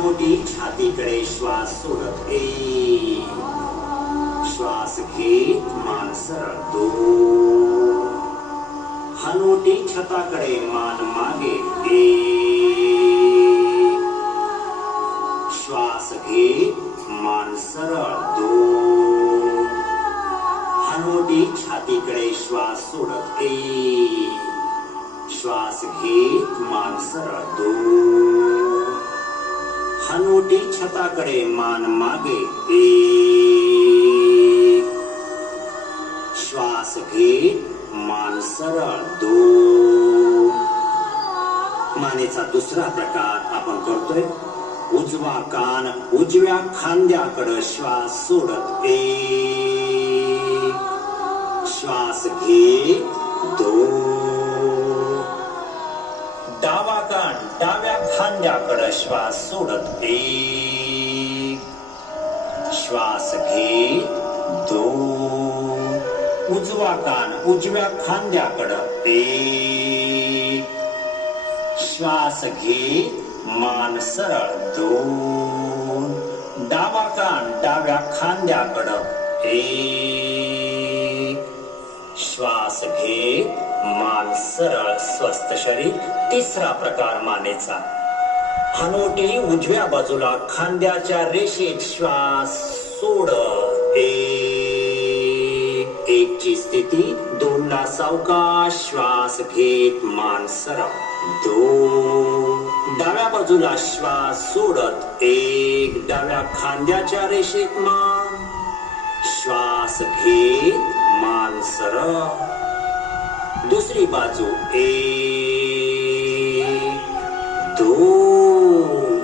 एक हनुवटी छातीकडे श्वास सोडत एक श्वास घेत मान सरळ दोन हनुवटी छताकडे मान मागे एक श्वास घेत मान सरळ दोन हनुवटी छातीकडे श्वास सोडत एक श्वास घेत मान सरळ छताकडे मान मागे। एक श्वास घे मान सरळ दो मानेचा दुसरा प्रकार आपण करतोय उजवा कान उजव्या खांद्याकडे श्वास सोडत ए श्वास घे डाव्या खांद्याकडे श्वास सोडत. एक श्वास घे दोन उजवा कान उजव्या खांद्याकडं एक श्वास घे मान सरळ दोन. डावा कान डाव्या खांद्याकडं एक श्वास घेत मान सरळ स्वस्त शरीर तिसरा प्रकार मानेचा. हनोटी उजव्या बाजूला खांद्याच्या रेषेत श्वास सोड एक एकची स्थिती दोन ला सावकाश श्वास घेत मान सरळ. दोन. डाव्या बाजूला श्वास सोडत. एक डाव्या खांद्याच्या रेषेत मान श्वास घेत मान सरळ दुसरी बाजू एक दोन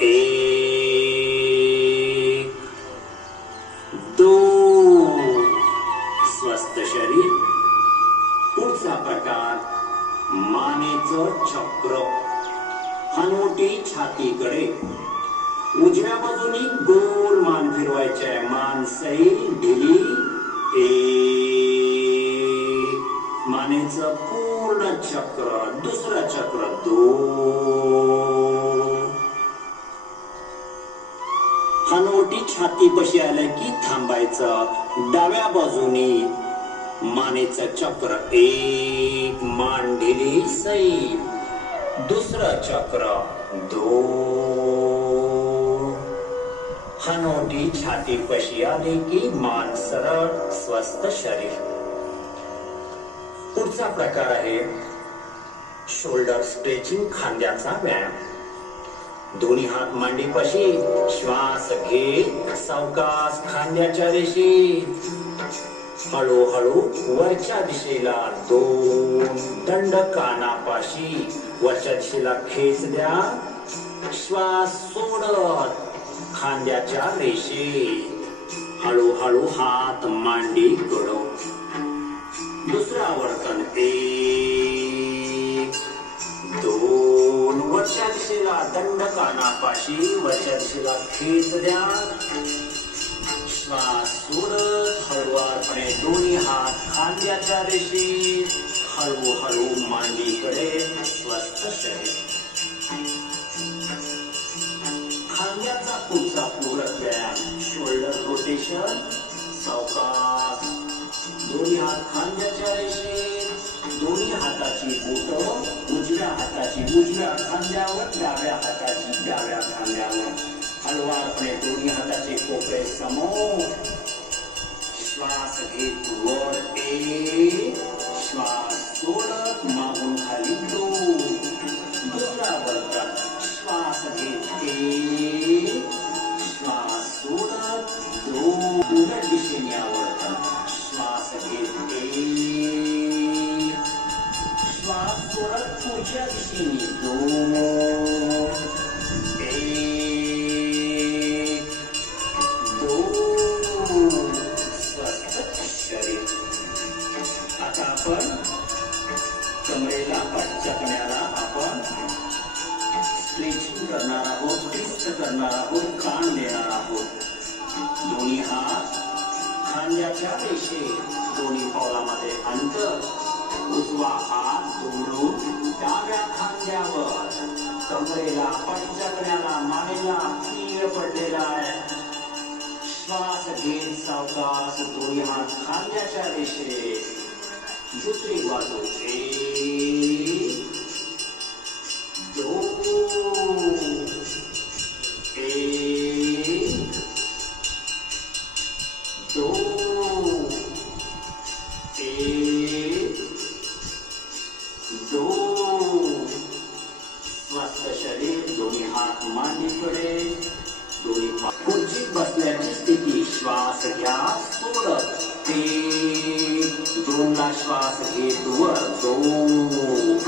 एक दोन स्वस्त शरीर। पुढचा प्रकार मानेचं चक्र. हनवटी छातीकडे. उजव्या बाजूनी गोल मान फिरवायचे आहे मान सैल ढिली ए. मानेच पूर्ण चक्र दुसरं चक्र दो हनवटी छाती पशी आलं की थांबायचं. डाव्या बाजूने मानेचं चक्र एक. मान ढिली सैल दुसरं चक्र दोन. हनोटी छाती पशी आले की मान सरळ स्वस्थ शरीर. पुढचा प्रकार आहे शोल्डर स्ट्रेचिंग खांद्याचा व्यायाम. दोन्ही हात मांडीपाशी श्वास घेत सावकाश खांद्याच्या रेषेत हळूहळू वरच्या दिशेला दोन दंड कानापाशी. वरच्या दिशेला खेच द्या. श्वास सोडत. खांद्याच्या रेषेत हळूहळू हात मांडी कडो दुसरा आवर्तन एक. दोन. वरच्या दिशेला दंड कानापाशी वरच्या दिशेला खेच द्या. श्वास सोडत हळुवारपणे दोन्ही हात खांद्याच्या रेषेत हळूहळू मांडीकडे स्वस्थ शरीर. शोल्डर रोटेशन सावकाश. दोन्ही हात खांद्याच्या रेषेत दोन्ही हाताची बोट उजव्या हाताची उजव्या खांद्यावर डाव्या हाताची डाव्या खांद्यावर. हलवारपणे दोन्ही हाताचे कोपरे समोर. श्वास घेत वर एक श्वास सोडत मागून खाली दोन. दुसरा वर्तन श्वास घेत एक करणार आहोत ट्विस्ट करणार आहोत कान देणार आहोत दोन्ही हात खांद्याच्या रेषेत दोन्ही पावलामध्ये अंतर. उजवा हात दुमडून डाव्या खांद्यावर. कमरेला पंचकण्याला मानेला तीळ पडलेला आहे. श्वास घेत सावकाश दोन्ही हात खांद्याच्या रेषेत. दुसरी बाजू एक दोन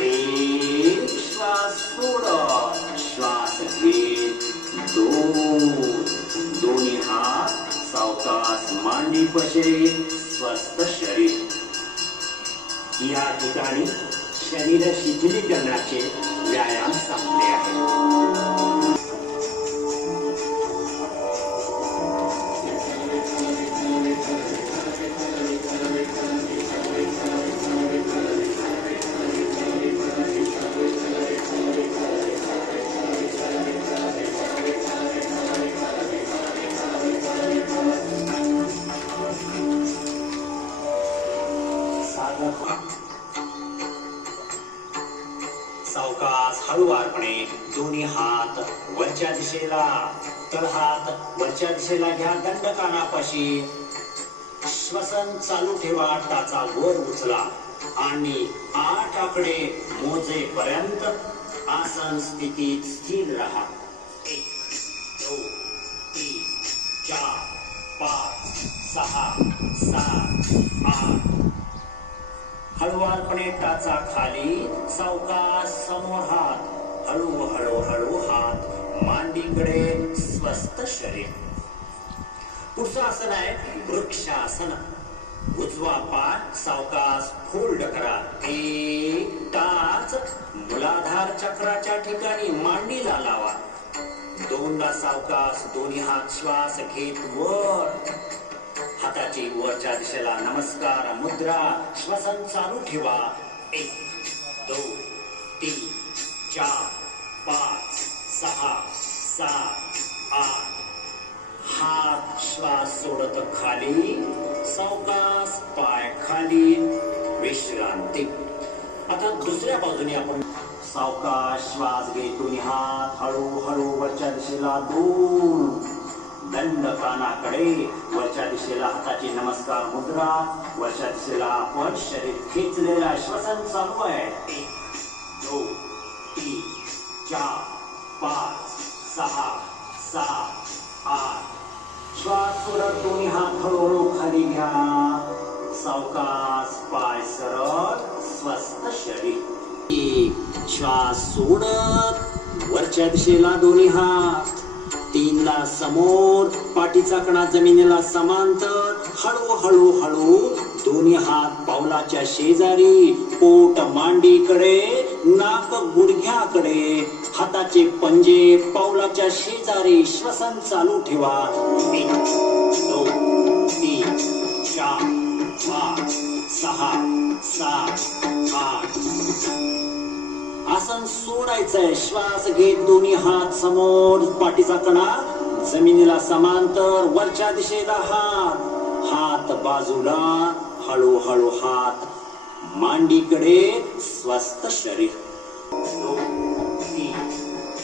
एक श्वास सोडत श्वास घेत दोन दोन्ही हात सावकाश मांडी पशे स्वस्थ शरीर. या ठिकाणी शरीर शिथिलीकरणाचे व्यायाम संपले आहे हात वरच्या दिशेला घ्या दंड कानापाशी श्वसन चालू ठेवा टाचा वर उचला. आणि आठ आकडे मोजेपर्यंत आसन स्थितीत स्थिर राहा. एक दोन तीन चार पाच सहा सात आठ. हळुवारपणे टाचा खाली सावकाश समोर हात. हळू हळू हळू हात. मांडीकडे स्वस्त शरीर. पुढचं आसन आहे वृक्षासन. उजवा पाय सावकाश फोल्ड करा. एकटाच मुलाधार चक्राच्या ठिकाणी मांडीला लावा. दोनदा सावकाश दोन्ही हात श्वास घेत वर. हाताची वरच्या दिशेला नमस्कार मुद्रा श्वसन चालू ठेवा. एक दोन तीन चार पाच सहा सात आठ हात श्वास सोडत खाली सावकास पाय खाली विश्रांती. आता दुसऱ्या बाजूने आपण सावकाश श्वास घेतो हात हळू हळू वरच्या दिशेला दोन दंड कानाकडे वरच्या दिशेला हाताची नमस्कार मुद्रा वरच्या दिशेला आपण शरीर खेचलेला श्वसन चालू आहे. एक दोन तीन चार पाच सहा सहा आठ श्वास सोडत दोन्ही हात हळूहळू खाली घ्या सावकाश पाय सरळ स्वस्थ शरीर एक श्वास सोडत वरच्या दिशेला दोन्ही हात तीनला समोर पाठीचा कणा जमिनीला समांतर हळू हळू हळू दोन्ही हात पावलाच्या शेजारी पोट मांडीकडे नाक गुडघ्याकडे हाताचे पंजे पावलाच्या शेजारी श्वसन चालू ठेवा. एक दोन तीन चार पाच सहा सात आठ. आसन सोडायचंय. श्वास घेत दोन्ही हात समोर. पाठीचा कणा जमिनीला समांतर. वरच्या दिशेला हात. हात बाजूला. हळूहळू हात मांडीकडे स्वस्त शरीर. दोन तीन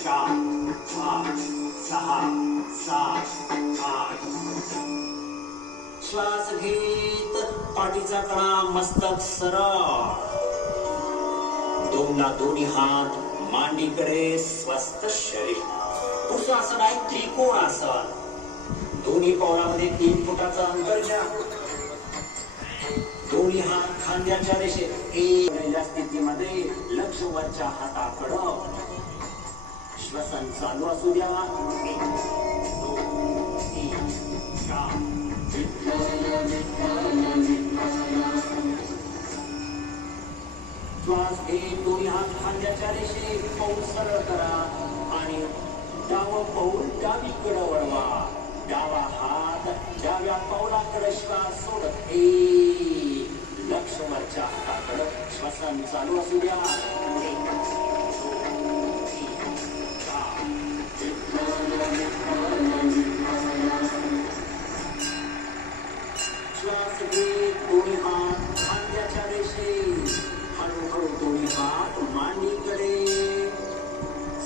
चार पाच सहा सात आठ. श्वास घेत पाठीचा कणा मस्तक सरळ. दोनला दोन्ही हात मांडीकडे स्वस्त शरीर. पुढचं आसन आहे त्रिकोण आसन दोन्ही पावलामध्ये तीन फुटाचं अंतर घ्या. दोन्ही हात खांद्याच्या रेषेत. या स्थितीमध्ये लक्ष वरच्या हाताकडं श्वसन चालू असू द्या. एक दोन तीन श्वास घेत दोन्ही हात खांद्याच्या रेषेत. पाऊल सरळ करा आणि डावं पाऊल डावीकडं वळवा. डावा हात डाव्या पाऊलाकडे श्वास सोडत. एक लक्ष वरच्या हाताकडं श्वसन चालू असू द्या श्वास घे दोन्ही हात खांद्याच्या रेषेत हळूहळू दोन्ही हात मांडीकडे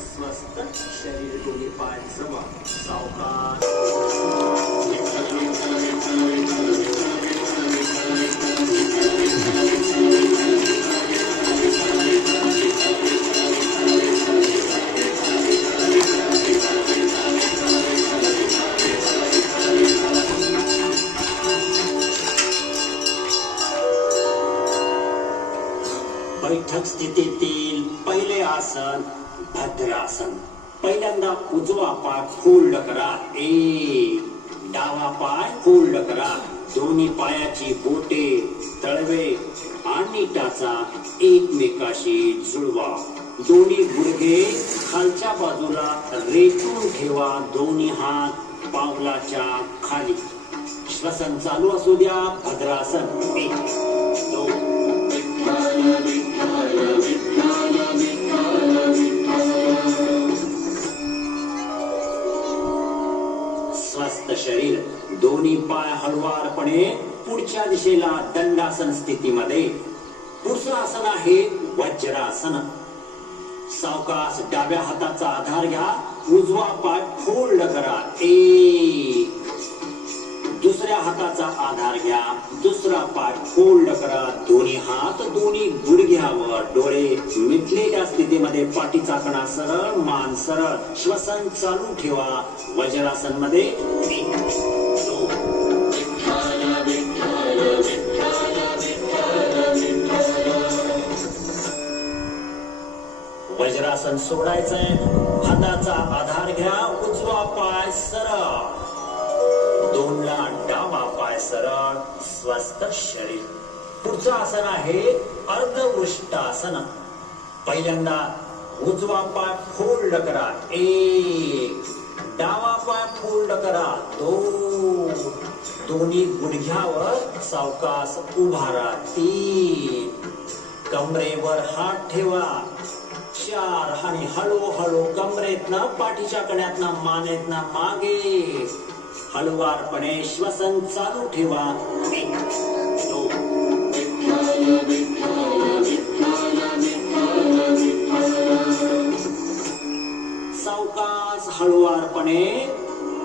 स्वस्थ शरीर दोन्ही पाय जमा सावकाश पाय फोल्ड करा. एक डावा पाय फोल्ड करा. दोन्ही पायाची बोटे तळवे आणि टाचा एकमेकाशी जुळवा. दोन्ही गुडघे खालच्या बाजूला रेटून ठेवा. दोन्ही हात पावलाच्या खाली. श्वसन चालू असू द्या. भद्रासन. एक दोन. स्वस्थ शरीर. दोन्ही पाय हळुवारपणे पुढच्या दिशेला दंडासन स्थितीमध्ये. पुढचं आसन आहे वज्रासन. सावकाश डाव्या हाताचा आधार घ्या. उजवा पाय फोल्ड करा. एक. दुसऱ्या हाताचा आधार घ्या. दुसरा पाय फोल्ड करा. दोन्ही हात दोन्ही गुडघ्यावर. डोळे मिटलेल्या स्थितीमध्ये पाठीचा कणा सरळ मान सरळ. श्वसन चालू ठेवा. वज्रासनमध्ये वज्रासन सोडायचंय. हाताचा आधार घ्या. उजवा पाय सरळ. पाय सरळ स्वस्त शरीर. पुढचं आसन आहे अर्धवृष्टासन. पहिल्यांदा उजवा पाय फोल्ड करा. एक. डावा पाय फोल्ड करा. दोन. दोन्ही गुडघ्यावर सावकास उभारा तीन. कमरेवर हात ठेवा. चार. आणि हळूहळू कमरेतनं पाठीच्या कण्यातनं मानेतनं मागे. हळुवारपणे श्वसन चालू ठेवा. एक सावकाश हळुवारपणे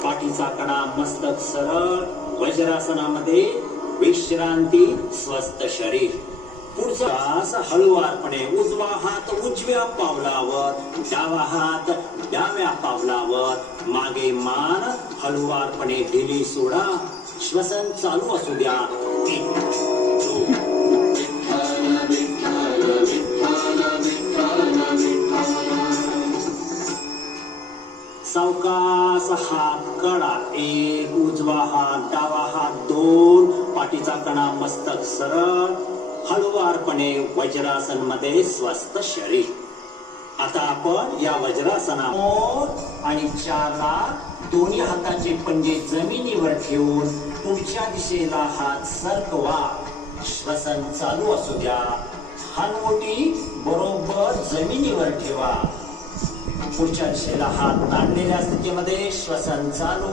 पाठीचा कणा मस्तक सरळ वज्रासनामध्ये विश्रांती स्वस्त शरीर. पुढचा श्वास हळुवारपणे उजवा हात उजव्या पावलावर डावा हात डाव्या पावलावर. मागे मान हळुवारपणे ढिली सोडा. श्वसन चालू असू द्या. सावकास हात कडा एक उजवा हात डावा हात दोन. पाठीचा कणा मस्तक सरळ. हळुवारपणे वज्रासनमध्ये स्वस्त शरीर. आता आपण या वज्रासना आणि चारला दोन्ही हाताचे पंजे जमिनीवर ठेवून पुढच्या दिशेला हात सरकवा. श्वसन चालू असू द्या. हानवटी बरोबर जमिनीवर ठेवा. पुढच्या दिशेला हात ताणलेल्या स्थितीमध्ये श्वसन चालू.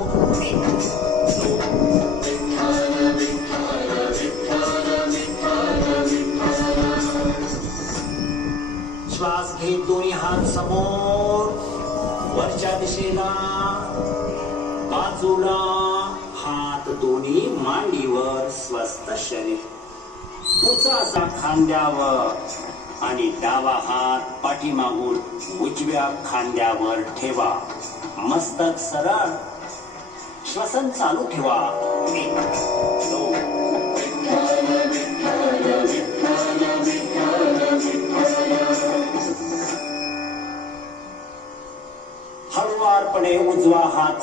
समोर वरच्या दिशेला बाजूला हात दोन्ही मांडीवर स्वस्त शरीर. उचा असा खांद्यावर आणि डावा हात पाठीमागून उजव्या खांद्यावर ठेवा. मस्तक सरळ. श्वसन चालू ठेवा.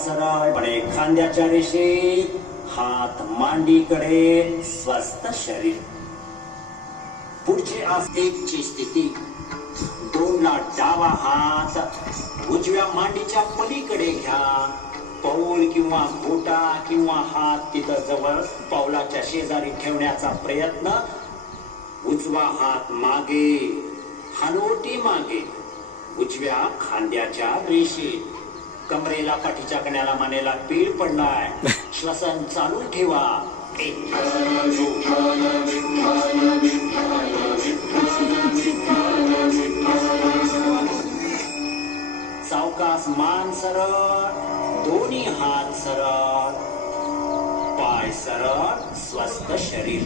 उजवा हात खांद्याच्या रेषेत. हात मांडीकडे स्वस्त शरीर. पुढचे आस एकची स्थिती. दोनला डावा हात. उजव्या मांडीच्या पलीकडे घ्या. पाऊल किंवा गोटा किंवा हात तिथं जवळ पावलाच्या शेजारी ठेवण्याचा प्रयत्न. उजवा हात मागे. हनोटी मागे. उजव्या खांद्याच्या रेषेत. कमरेला पाठीच्या कण्याला मानेला पीळ पडलाय. श्वसन चालू ठेवा. एक मान सरळ दोन्ही हात सरळ. पाय सरळ स्वस्त शरीर.